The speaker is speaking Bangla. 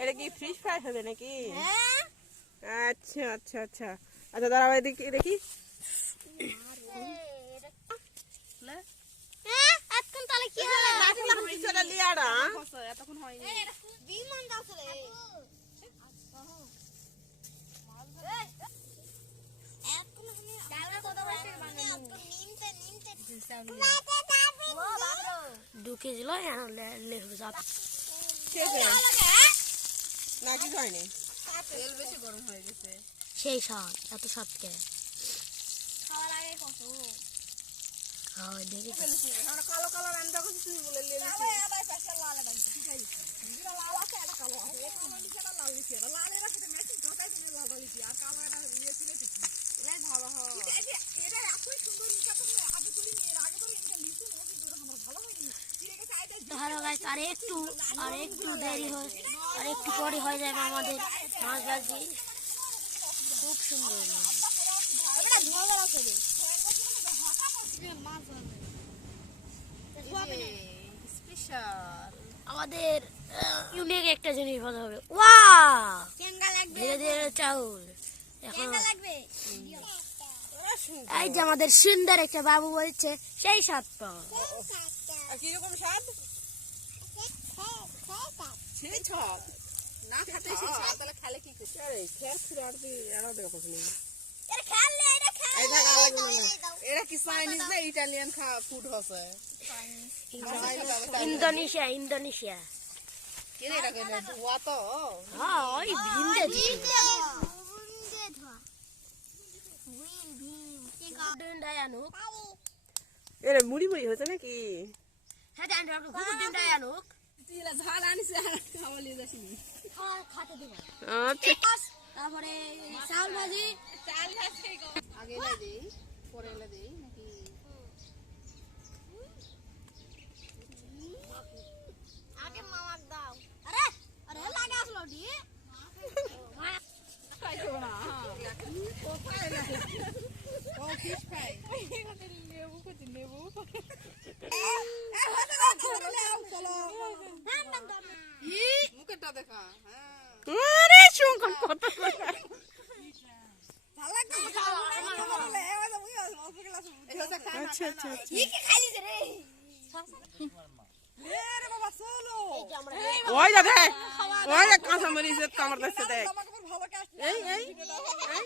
এটা কি ফিশ ফ্রাই হবে নাকি? হ্যাঁ। আচ্ছা আচ্ছা আচ্ছা। আচ্ছা দাঁড়াও এদিকে দেখি হ্যাঁ এতক্ষণ দু কেজি লয় লেখবে চাপ খেয়েছে না কিছু হয়নি তেল বেশি গরম হয়ে গেছে। সেই স্বাদ এত স্বাদ কে? খাওয়ার আগে কত? হয় দেখি। আমরা কালো কালো রান্না করছি তুমি বলে নিয়ে তো হ্যালো গাইস আর একটু আর একটু দেরি হয় আর একটু পরে হয়ে যাবে আমাদের মাছ ভাজি। খুব সুন্দর আমাদের ইউনিক একটা জিনিস ভালো হবে। ওয়া ধীরে ধীরে চাউল। এখন এই যে আমাদের সুন্দর একটা বাবু বলছে, সেই স্বাদ পাওয়া। কীরকম সেই ছক না খেতে সেই স্বাদ তাহলে খেলে কি করছে? আরে খেয়ে ফিরে আর তুই এরাও দেখো কিছু নেই। এটা খেললে এটা খেললে এই থাকা এরা কি চাইনিজ না ইটালিয়ান খা ফুড হচ্ছে ইন্দোনেশিয়া ইন্দোনেশিয়া। কে রে এটা কেন ধোয়া তো। হ্যাঁ ওই ভিন্দে মুড়ি মুড়ি হয়েছে নাকি? হ্যাঁ ডায়ানুক আচ্ছা। তারপরে চাউল ভাজি। আগে দেই পরে দেই নাকি? আগে মামাক দাও। আরে আরে লাগা আসলো ডি ও ফিশ ফ্রাই লেবু কুচি লেবু মুখেরটা দেখা? হ্যাঁ। আরে শুনকন কত এই হচ্ছে খানা আচ্ছা আচ্ছা আচ্ছা। ওই দেখ। ওই দেখ কাঁচা মরিচ কামড় দিচ্ছে দেখ। এই এই এই।